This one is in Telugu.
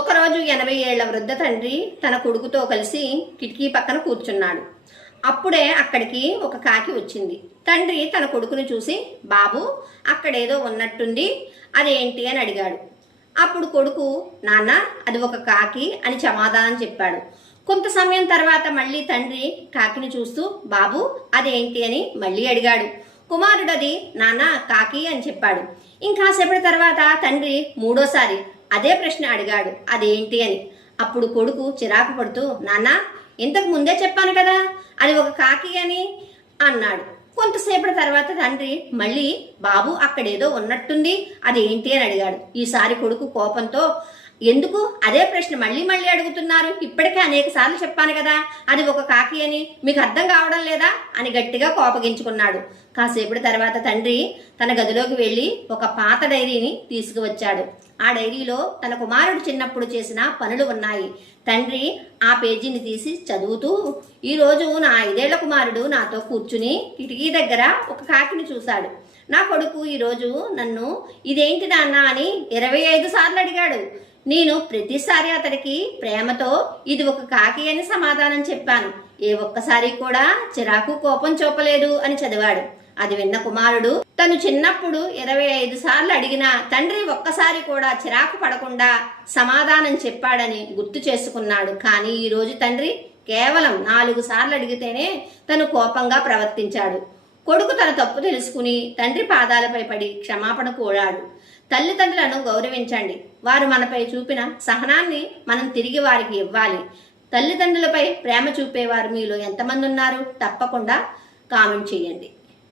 ఒకరోజు 80 ఏళ్ల వృద్ధ తండ్రి తన కొడుకుతో కలిసి కిటికీ పక్కన కూర్చున్నాడు. అప్పుడే అక్కడికి ఒక కాకి వచ్చింది. తండ్రి తన కొడుకుని చూసి, బాబు అక్కడేదో ఉన్నట్టుంది, అదేంటి అని అడిగాడు. అప్పుడు కొడుకు, నాన్న అది ఒక కాకి అని సమాధానం చెప్పాడు. కొంత సమయం తర్వాత మళ్ళీ తండ్రి కాకిని చూస్తూ, బాబు అదేంటి అని మళ్ళీ అడిగాడు. కుమారుడు అది నాన్న కాకి అని చెప్పాడు. ఇంకాసేపటి తర్వాత తండ్రి మూడోసారి అదే ప్రశ్న అడిగాడు, అదేంటి అని. అప్పుడు కొడుకు చిరాకు పడుతూ, నాన్న ఇంతకు ముందే చెప్పాను కదా అది ఒక కాకి అని అన్నాడు. కొంతసేపటి తర్వాత తండ్రి మళ్ళీ బాబు అక్కడేదో ఉన్నట్టుంది, అదేంటి అని అడిగాడు. ఈసారి కొడుకు కోపంతో, ఎందుకు అదే ప్రశ్న మళ్ళీ మళ్ళీ అడుగుతున్నారు? ఇప్పటికే అనేక సార్లు చెప్పాను కదా అది ఒక కాకి అని, మీకు అర్థం కావడం లేదా అని గట్టిగా కోపగించుకున్నాడు. కాసేపటి తర్వాత తండ్రి తన గదిలోకి వెళ్ళి ఒక పాత డైరీని తీసుకువచ్చాడు. ఆ డైరీలో తన కుమారుడు చిన్నప్పుడు చేసిన పనులు ఉన్నాయి. తండ్రి ఆ పేజీని తీసి చదువుతూ, ఈరోజు నా 5 ఏళ్ల కుమారుడు నాతో కూర్చుని కిటికీ దగ్గర ఒక కాకిని చూశాడు. నా కొడుకు ఈరోజు నన్ను ఇదేంటి నాన్న అని 25 సార్లు అడిగాడు. నేను ప్రతిసారి అతడికి ప్రేమతో ఇది ఒక కాకి అని సమాధానం చెప్పాను. ఏ ఒక్కసారి కూడా చిరాకు కోపం చూపలేదు అని చదివాడు. అది విన్న కుమారుడు తను చిన్నప్పుడు 25 సార్లు అడిగిన తండ్రి ఒక్కసారి కూడా చిరాకు పడకుండా సమాధానం చెప్పాడని గుర్తు చేసుకున్నాడు. కానీ ఈరోజు తండ్రి కేవలం 4 సార్లు అడిగితేనే తను కోపంగా ప్రవర్తించాడు. కొడుకు తన తప్పు తెలుసుకుని తండ్రి పాదాలపై పడి క్షమాపణ కోరాడు. తల్లిదండ్రులను గౌరవించండి. వారు మనపై చూపిన సహనాన్ని మనం తిరిగి వారికి ఇవ్వాలి. తల్లిదండ్రులపై ప్రేమ చూపేవారు మీలో ఎంతమంది ఉన్నారు? తప్పకుండా కామెంట్ చేయండి.